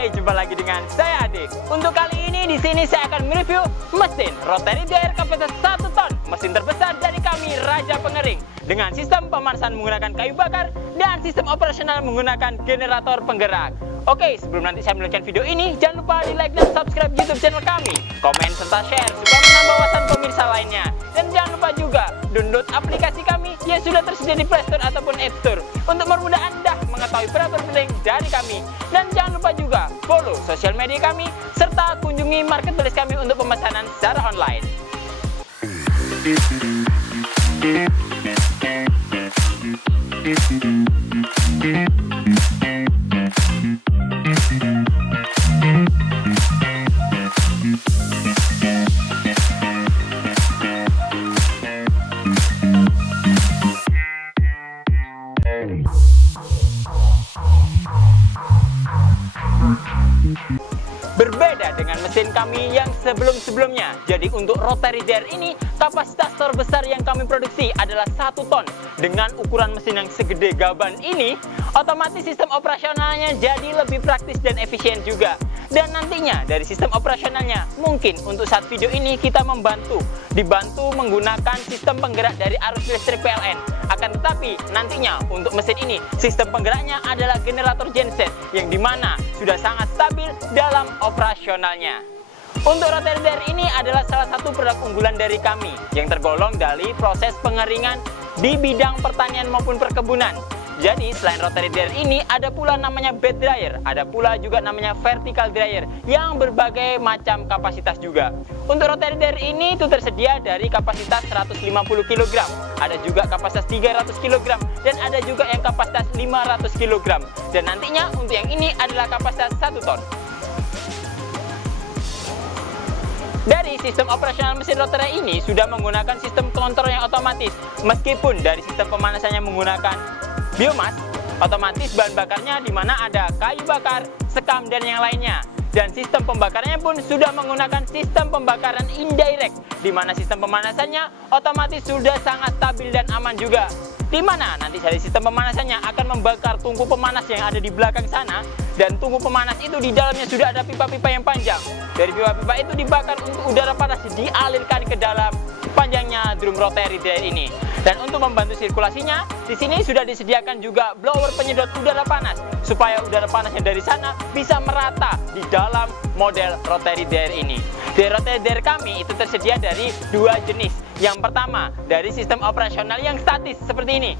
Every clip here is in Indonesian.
Hai, jumpa lagi dengan saya Adik. Untuk kali ini di sini saya akan mereview mesin rotary dryer kapasitas 1 ton, mesin terbesar dari kami Raja Pengering, dengan sistem pemanasan menggunakan kayu bakar dan sistem operasional menggunakan generator penggerak. Oke, sebelum nanti saya melanjutkan video ini, jangan lupa di like dan subscribe YouTube channel kami, komen serta share supaya menambah wawasan pemirsa lainnya. Dan jangan lupa juga download aplikasi kami yang sudah tersedia di Play Store ataupun App Store untuk mempermudah Anda mengetahui peraturan penting dari kami. Dan jangan lupa juga follow sosial media kami serta kunjungi marketplace kami untuk pemesanan secara online. Berbeda dengan mesin kami yang sebelum-sebelumnya. Jadi untuk rotary dryer ini, kapasitas terbesar yang kami produksi adalah 1 ton. Dengan ukuran mesin yang segede gaban ini, otomatis sistem operasionalnya jadi lebih praktis dan efisien juga. Dan nantinya dari sistem operasionalnya, mungkin untuk saat video ini kita dibantu menggunakan sistem penggerak dari arus listrik PLN. Akan tetapi nantinya untuk mesin ini, sistem penggeraknya adalah generator genset yang dimana sudah sangat stabil dalam operasionalnya. Untuk rotary dryer ini adalah salah satu produk unggulan dari kami yang tergolong dari proses pengeringan di bidang pertanian maupun perkebunan. Jadi selain rotary dryer ini ada pula namanya bed dryer, ada pula juga namanya vertical dryer yang berbagai macam kapasitas juga. Untuk rotary dryer ini itu tersedia dari kapasitas 150 kg, ada juga kapasitas 300 kg, dan ada juga yang kapasitas 500 kg. Dan nantinya untuk yang ini adalah kapasitas 1 ton. Dari sistem operasional mesin rotary ini sudah menggunakan sistem kontrol yang otomatis. Meskipun dari sistem pemanasannya menggunakan biomas, otomatis bahan bakarnya di mana ada kayu bakar, sekam, dan yang lainnya. Dan sistem pembakarannya pun sudah menggunakan sistem pembakaran indirect, di mana sistem pemanasannya otomatis sudah sangat stabil dan aman juga. Di mana nanti dari sistem pemanasannya akan membakar tungku pemanas yang ada di belakang sana, dan tungku pemanas itu di dalamnya sudah ada pipa-pipa yang panjang. Dari pipa-pipa itu dibakar untuk udara panas dialirkan ke dalam panjangnya drum rotary dryer ini. Dan untuk membantu sirkulasinya, di sini sudah disediakan juga blower penyedot udara panas supaya udara panasnya dari sana bisa merata di dalam model rotary dryer ini. Di rotary dryer kami itu tersedia dari 2 jenis. Yang pertama, dari sistem operasional yang statis seperti ini.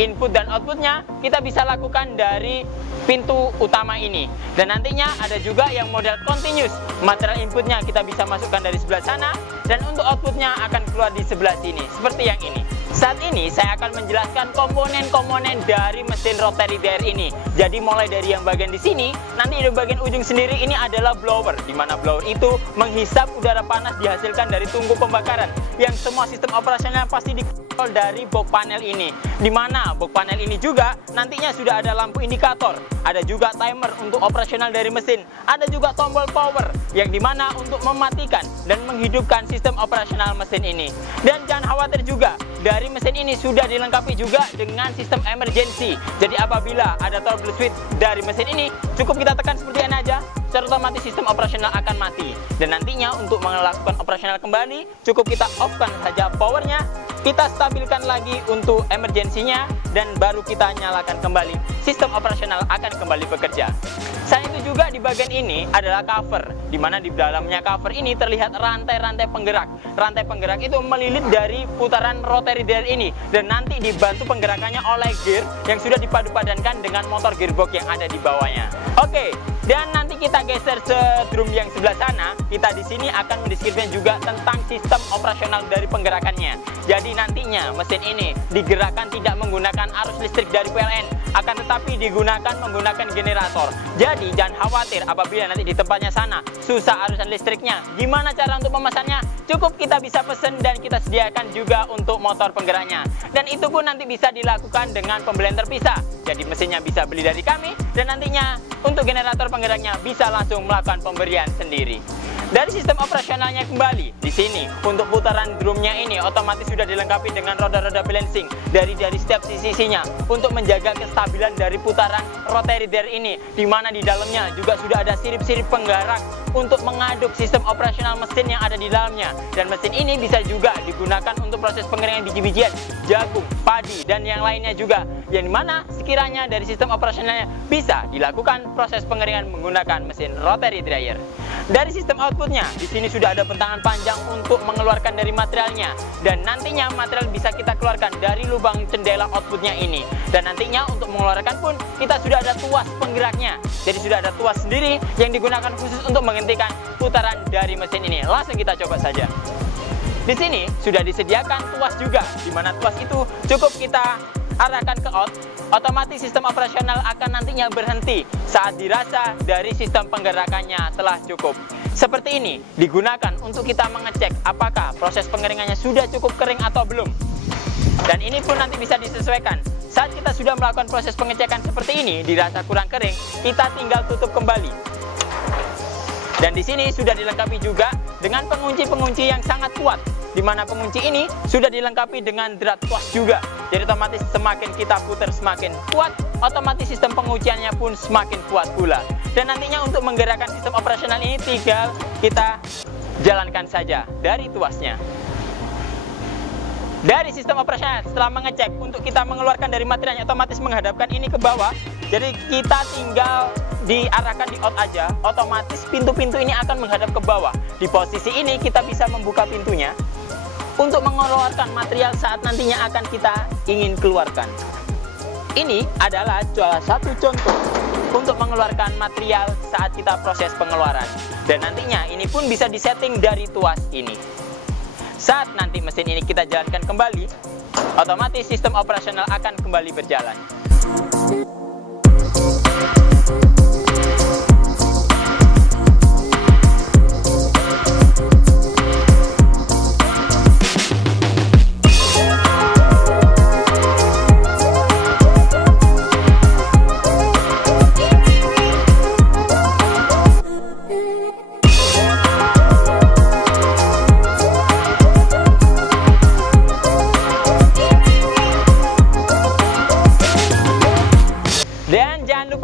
Input dan outputnya kita bisa lakukan dari pintu utama ini. Dan nantinya ada juga yang model continuous. Material inputnya kita bisa masukkan dari sebelah sana, dan untuk outputnya akan keluar di sebelah sini, seperti yang ini. Saat ini saya akan menjelaskan komponen-komponen dari mesin rotary dryer ini. Jadi mulai dari yang bagian di sini, nanti di bagian ujung sendiri ini adalah blower, di mana blower itu menghisap udara panas dihasilkan dari tungku pembakaran, yang semua sistem operasionalnya pasti dikontrol dari box panel ini. Di mana box panel ini juga nantinya sudah ada lampu indikator, ada juga timer untuk operasional dari mesin, ada juga tombol power yang dimana untuk mematikan dan menghidupkan sistem operasional mesin ini. Dan jangan khawatir juga, dari mesin ini sudah dilengkapi juga dengan sistem emergency. Jadi apabila ada toggle switch dari mesin ini, cukup kita tekan seperti ini aja, secara otomatis sistem operasional akan mati. Dan nantinya untuk melakukan operasional kembali, cukup kita off-kan saja powernya, kita stabilkan lagi untuk emergensinya, dan baru kita nyalakan kembali. Sistem operasional akan kembali bekerja. Selain itu juga di bagian ini adalah cover, di mana di dalamnya cover ini terlihat rantai-rantai penggerak. Rantai penggerak itu melilit dari putaran rotary dryer ini, dan nanti dibantu penggerakannya oleh gear yang sudah dipadu-padankan dengan motor gearbox yang ada di bawahnya. Oke, dan nanti kita geser ke drum yang sebelah sana. Kita di sini akan mendeskripsikan juga tentang sistem operasional dari penggerakannya. Jadi nantinya mesin ini digerakkan tidak menggunakan arus listrik dari PLN, akan tetapi digunakan menggunakan generator. Jadi jangan khawatir apabila nanti di tempatnya sana susah arusan listriknya. Gimana cara untuk memesannya? Cukup kita bisa pesen dan kita sediakan juga untuk motor penggeraknya. Dan itu pun nanti bisa dilakukan dengan pembelian terpisah. Jadi mesinnya bisa beli dari kami, dan nantinya untuk generator penggeraknya bisa langsung melakukan pemberian sendiri. Dari sistem operasionalnya kembali, di sini untuk putaran drumnya ini otomatis sudah dilengkapi dengan roda-roda balancing dari setiap sisinya untuk menjaga kestabilan dari putaran rotary gear ini, di mana di dalamnya juga sudah ada sirip-sirip penggerak untuk mengaduk sistem operasional mesin yang ada di dalamnya. Dan mesin ini bisa juga digunakan untuk proses pengeringan biji-bijian, jagung, padi, dan yang lainnya juga, yang dimana sekiranya dari sistem operasionalnya bisa dilakukan proses pengeringan menggunakan mesin rotary dryer. Dari sistem outputnya, di sini sudah ada bentangan panjang untuk mengeluarkan dari materialnya, dan nantinya material bisa kita keluarkan dari lubang jendela outputnya ini. Dan nantinya untuk mengeluarkan pun kita sudah ada tuas penggeraknya. Jadi sudah ada tuas sendiri yang digunakan khusus untuk menghentikan putaran dari mesin ini. Langsung kita coba saja. Di sini sudah disediakan tuas juga, di mana tuas itu cukup kita arahkan ke out, otomatis sistem operasional akan nantinya berhenti saat dirasa dari sistem penggerakannya telah cukup. Seperti ini digunakan untuk kita mengecek apakah proses pengeringannya sudah cukup kering atau belum. Dan ini pun nanti bisa disesuaikan. Saat kita sudah melakukan proses pengecekan seperti ini, dirasa kurang kering, kita tinggal tutup kembali. Dan di sini sudah dilengkapi juga dengan pengunci-pengunci yang sangat kuat, di mana pengunci ini sudah dilengkapi dengan drat tuas juga. Jadi otomatis semakin kita putar semakin kuat, otomatis sistem pengunciannya pun semakin kuat pula. Dan nantinya untuk menggerakkan sistem operasional ini tinggal kita jalankan saja dari tuasnya. Dari sistem operasional setelah mengecek untuk kita mengeluarkan dari materialnya, otomatis menghadapkan ini ke bawah. Jadi kita tinggal diarahkan di out aja, otomatis pintu-pintu ini akan menghadap ke bawah. Di posisi ini kita bisa membuka pintunya untuk mengeluarkan material saat nantinya akan kita ingin keluarkan. Ini adalah salah satu contoh untuk mengeluarkan material saat kita proses pengeluaran. Dan nantinya ini pun bisa disetting dari tuas ini. Saat nanti mesin ini kita jalankan kembali, otomatis sistem operasional akan kembali berjalan.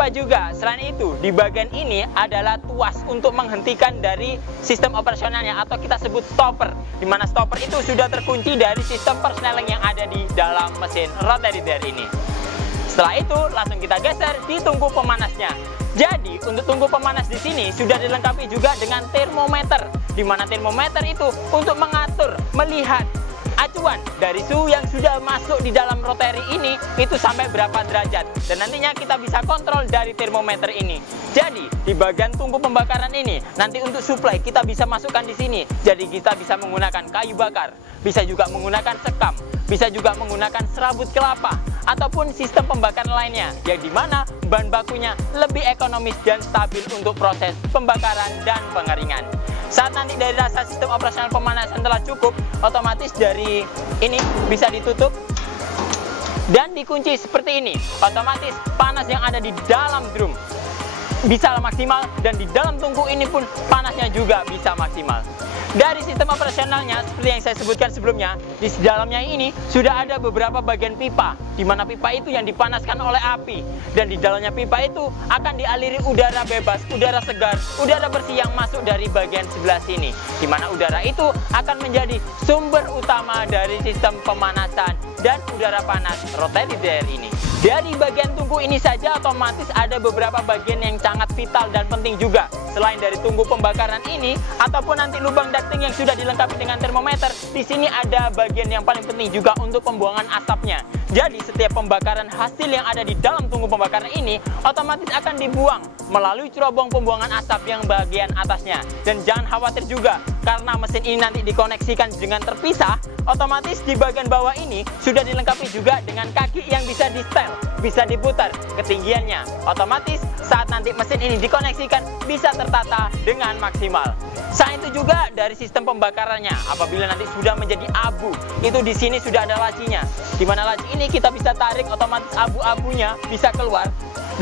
Juga selain itu di bagian ini adalah tuas untuk menghentikan dari sistem operasionalnya atau kita sebut stopper, di mana stopper itu sudah terkunci dari sistem persneling yang ada di dalam mesin rotary gear ini. Setelah itu langsung kita geser di tungku pemanasnya. Jadi untuk tungku pemanas di sini sudah dilengkapi juga dengan termometer, di mana termometer itu untuk mengatur, melihat acuan dari suhu yang sudah masuk di dalam rotary ini itu sampai berapa derajat, dan nantinya kita bisa kontrol dari termometer ini. Jadi di bagian tungku pembakaran ini nanti untuk supply kita bisa masukkan di sini. Jadi kita bisa menggunakan kayu bakar, bisa juga menggunakan sekam, bisa juga menggunakan serabut kelapa ataupun sistem pembakaran lainnya, yang dimana bahan bakunya lebih ekonomis dan stabil untuk proses pembakaran dan pengeringan. Saat nanti dari rasa sistem operasional pemanasan telah cukup, otomatis dari ini bisa ditutup dan dikunci seperti ini. Otomatis panas yang ada di dalam drum bisa maksimal, dan di dalam tungku ini pun panasnya juga bisa maksimal. Dari sistem operasionalnya seperti yang saya sebutkan sebelumnya, di dalamnya ini sudah ada beberapa bagian pipa, di mana pipa itu yang dipanaskan oleh api, dan di dalamnya pipa itu akan dialiri udara bebas, udara segar, udara bersih yang masuk dari bagian sebelah sini, di mana udara itu akan menjadi sumber utama dari sistem pemanasan dan udara panas rotary gear ini. Dari bagian tungku ini saja otomatis ada beberapa bagian yang sangat vital dan penting juga. Selain dari tungku pembakaran ini ataupun nanti lubang ducting yang sudah dilengkapi dengan termometer, di sini ada bagian yang paling penting juga untuk pembuangan asapnya. Jadi setiap pembakaran hasil yang ada di dalam tungku pembakaran ini otomatis akan dibuang melalui cerobong pembuangan asap yang bagian atasnya. Dan jangan khawatir juga, karena mesin ini nanti dikoneksikan dengan terpisah, otomatis di bagian bawah ini sudah dilengkapi juga dengan kaki yang bisa di-setel, bisa diputar ketinggiannya. Otomatis saat nanti mesin ini dikoneksikan bisa tertata dengan maksimal. Selain itu juga dari sistem pembakarannya, apabila nanti sudah menjadi abu, itu di sini sudah ada lacinya, di mana laci ini kita bisa tarik, otomatis abu-abunya bisa keluar.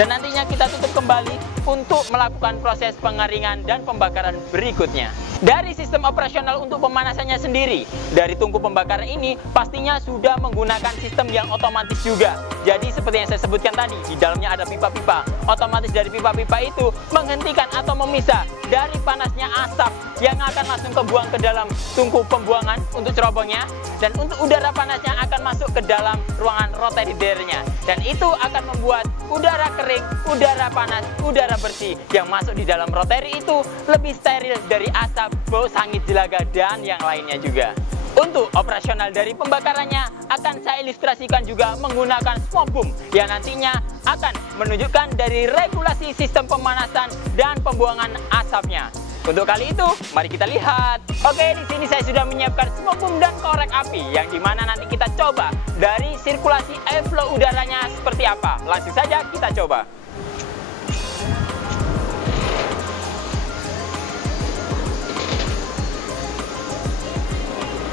Dan nantinya kita tutup kembali untuk melakukan proses pengeringan dan pembakaran berikutnya. Dari sistem operasional untuk pemanasannya sendiri, dari tungku pembakaran ini pastinya sudah menggunakan sistem yang otomatis juga. Jadi seperti yang saya sebutkan tadi, di dalamnya ada pipa-pipa. Otomatis dari pipa-pipa itu menghentikan atau memisah dari panasnya asap yang akan langsung kebuang ke dalam tungku pembuangan untuk cerobongnya. Dan untuk udara panasnya akan masuk ke dalam ruangan rotarydernya. Dan itu akan membuat udara kering, udara panas, udara bersih yang masuk di dalam rotary itu lebih steril dari asap, bau sangit jelaga, dan yang lainnya juga. Untuk operasional dari pembakarannya akan saya ilustrasikan juga menggunakan smoke boom yang nantinya akan menunjukkan dari regulasi sistem pemanasan dan pembuangan asapnya. Untuk kali itu, mari kita lihat. Oke, di sini saya sudah menyiapkan smoke boom dan korek api yang dimana nanti kita coba dari sirkulasi airflow udaranya seperti apa. Langsung saja kita coba.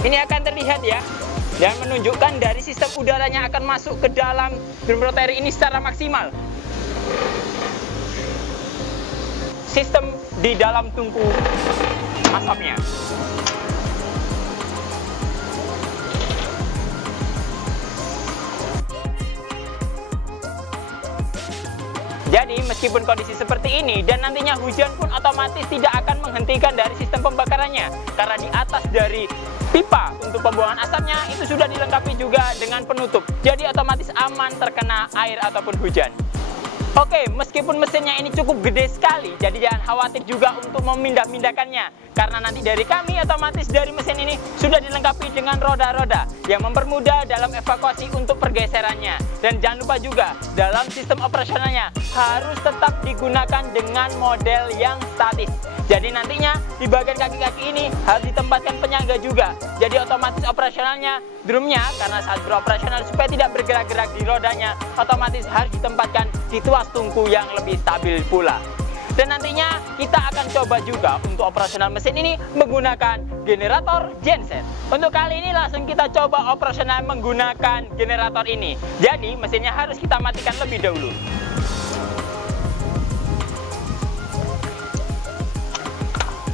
Ini akan terlihat ya, dan menunjukkan dari sistem udaranya akan masuk ke dalam drum rotary ini secara maksimal. Sistem di dalam tungku asapnya. Jadi meskipun kondisi seperti ini dan nantinya hujan pun otomatis tidak akan menghentikan dari sistem pembakarannya. Karena di atas dari pipa untuk pembuangan asapnya itu sudah dilengkapi juga dengan penutup. Jadi otomatis aman terkena air ataupun hujan. Oke, meskipun mesinnya ini cukup gede sekali, jadi jangan khawatir juga untuk memindah-mindahkannya. Karena nanti dari kami otomatis dari mesin ini sudah dilengkapi dengan roda-roda yang mempermudah dalam evakuasi untuk pergeserannya. Dan jangan lupa juga, dalam sistem operasionalnya harus tetap digunakan dengan model yang statis. Jadi nantinya di bagian kaki-kaki ini harus ditempatkan penyangga juga. Jadi otomatis operasionalnya drumnya karena saat beroperasional supaya tidak bergerak-gerak di rodanya, otomatis harus ditempatkan di tuas tungku yang lebih stabil pula. Dan nantinya kita akan coba juga untuk operasional mesin ini menggunakan generator genset. Untuk kali ini langsung kita coba operasional menggunakan generator ini. Jadi mesinnya harus kita matikan lebih dahulu.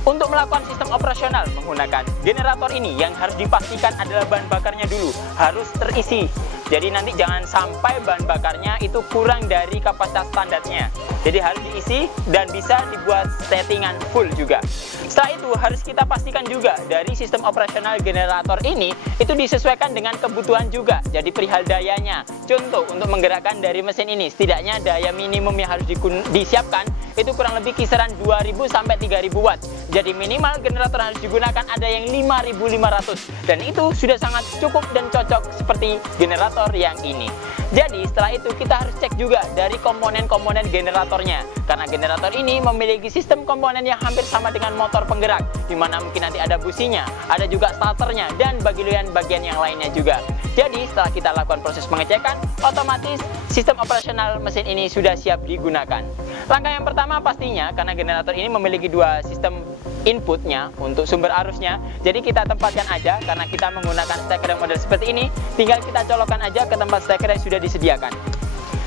Untuk melakukan sistem operasional menggunakan generator ini yang harus dipastikan adalah bahan bakarnya dulu harus terisi. Jadi nanti jangan sampai bahan bakarnya itu kurang dari kapasitas standarnya. Jadi harus diisi dan bisa dibuat settingan full juga. Setelah itu harus kita pastikan juga dari sistem operasional generator ini itu disesuaikan dengan kebutuhan juga. Jadi perihal dayanya. Contoh untuk menggerakkan dari mesin ini setidaknya daya minimum yang harus disiapkan itu kurang lebih kisaran 2000 sampai 3000 watt. Jadi minimal generator harus digunakan ada yang 5500 dan itu sudah sangat cukup dan cocok seperti generator yang ini. Jadi setelah itu kita harus cek juga dari komponen-komponen generatornya karena generator ini memiliki sistem komponen yang hampir sama dengan motor penggerak di mana mungkin nanti ada businya, ada juga starternya dan bagian yang lainnya juga. Jadi setelah kita lakukan proses pengecekan, otomatis sistem operasional mesin ini sudah siap digunakan. Langkah yang pertama pastinya karena generator ini memiliki dua sistem inputnya untuk sumber arusnya, jadi kita tempatkan aja karena kita menggunakan steker yang model seperti ini, tinggal kita colokkan aja ke tempat steker yang sudah disediakan.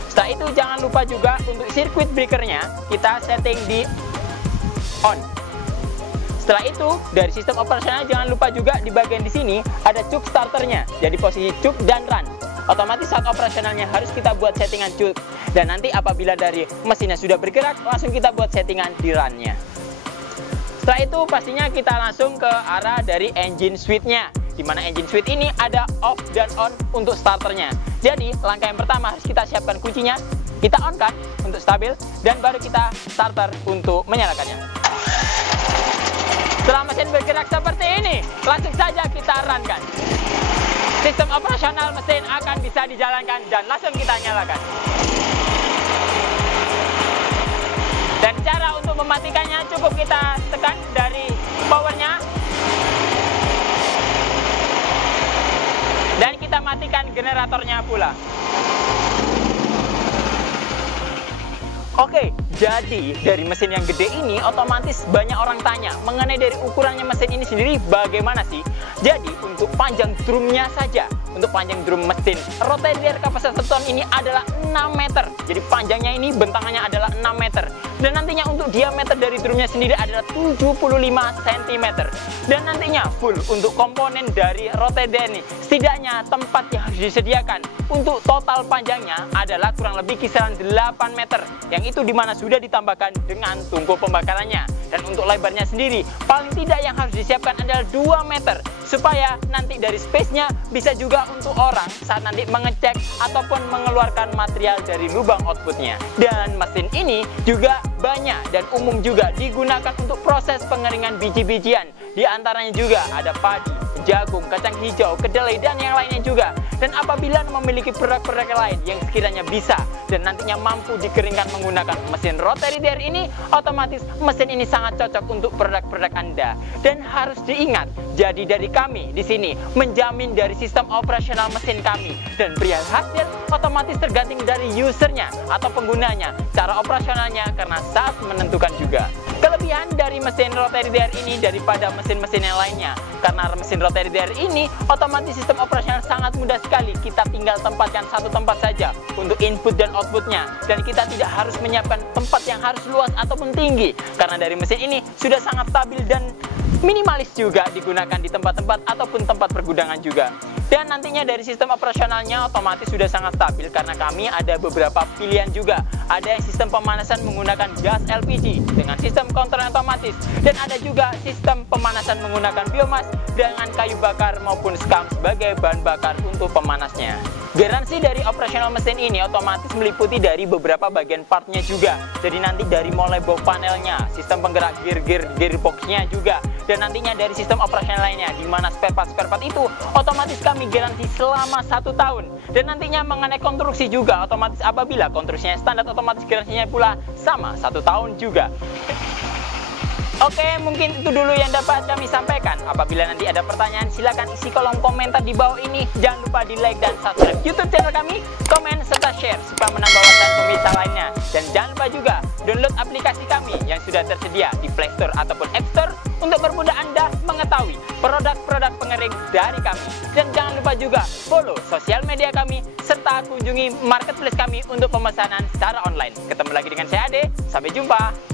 Setelah itu jangan lupa juga untuk circuit breakernya kita setting di on. Setelah itu dari sistem operasional jangan lupa juga di bagian di sini ada cuk starternya, jadi posisi cuk dan run. Otomatis saat operasionalnya harus kita buat settingan cuk dan nanti apabila dari mesinnya sudah bergerak langsung kita buat settingan di runnya. Setelah itu pastinya kita langsung ke arah dari engine switch-nya, di mana engine switch ini ada off dan on untuk starternya. Jadi langkah yang pertama harus kita siapkan kuncinya, kita on kan untuk stabil dan baru kita starter untuk menyalakannya. Setelah mesin bergerak seperti ini, langsung saja kita run kan. Sistem operasional mesin akan bisa dijalankan dan langsung kita nyalakan. Dan cara untuk mematikannya cukup kita tekan dari powernya dan kita matikan generatornya pula. Oke, jadi dari mesin yang gede ini otomatis banyak orang tanya mengenai dari ukurannya mesin ini sendiri bagaimana sih. Jadi untuk panjang drumnya saja untuk panjang drum mesin rotary dari kapasitas 1 ton ini adalah 6 meter. Jadi panjangnya ini bentangannya adalah 6 meter. Dan nantinya untuk diameter dari drumnya sendiri adalah 75 cm. Dan nantinya full untuk komponen dari rotary ini, setidaknya tempat yang harus disediakan untuk total panjangnya adalah kurang lebih kisaran 8 meter, yang itu dimana sudah ditambahkan dengan tungku pembakarannya. Dan untuk lebarnya sendiri, paling tidak yang harus disiapkan adalah 2 meter, supaya nanti dari space-nya bisa juga untuk orang saat nanti mengecek ataupun mengeluarkan material dari lubang outputnya. Dan mesin ini juga banyak dan umum juga digunakan untuk proses pengeringan biji-bijian. Di antaranya juga ada padi, jagung, kacang hijau, kedelai, dan yang lainnya juga. Dan apabila memiliki produk-produk lain yang sekiranya bisa dan nantinya mampu dikeringkan menggunakan mesin rotary dryer ini, otomatis mesin ini sangat cocok untuk produk-produk Anda. Dan harus diingat, jadi dari kami di sini menjamin dari sistem operasional mesin kami, dan perihal hasil otomatis tergantung dari usernya atau penggunanya, cara operasionalnya karena saat menentukan juga. Kelebihan dari mesin rotary dryer ini daripada mesin-mesin yang lainnya, karena mesin rotary dryer ini otomatis sistem operasional sangat mudah sekali. Kita tinggal tempatkan satu tempat saja untuk input dan outputnya, dan kita tidak harus menyiapkan tempat yang harus luas ataupun tinggi, karena dari mesin ini sudah sangat stabil dan minimalis juga digunakan di tempat-tempat ataupun tempat pergudangan juga. Dan nantinya dari sistem operasionalnya otomatis sudah sangat stabil, karena kami ada beberapa pilihan juga. Ada yang sistem pemanasan menggunakan gas LPG dengan sistem kontrol otomatis, dan ada juga sistem pemanasan menggunakan biomas dengan kayu bakar maupun skam sebagai bahan bakar untuk pemanasnya. Garansi dari operasional mesin ini otomatis meliputi dari beberapa bagian partnya juga. Jadi nanti dari mulai box panelnya, sistem penggerak gearboxnya juga, dan nantinya dari sistem operasional lainnya, di mana spare part itu otomatis kami garansi selama 1 tahun. Dan nantinya mengenai konstruksi juga, otomatis apabila konstruksinya standar, otomatis garansinya pula sama 1 tahun juga. Oke, mungkin itu dulu yang dapat kami sampaikan. Apabila nanti ada pertanyaan, silakan isi kolom komentar di bawah ini. Jangan lupa di like dan subscribe YouTube channel kami, komen serta share supaya menambah wawasan pemirsa lainnya. Dan jangan lupa juga download aplikasi kami yang sudah tersedia di Play Store ataupun App Store untuk mempermudah Anda mengetahui produk-produk pengering dari kami. Dan jangan lupa juga follow sosial media kami serta kunjungi marketplace kami untuk pemesanan secara online. Ketemu lagi dengan saya Ade, sampai jumpa.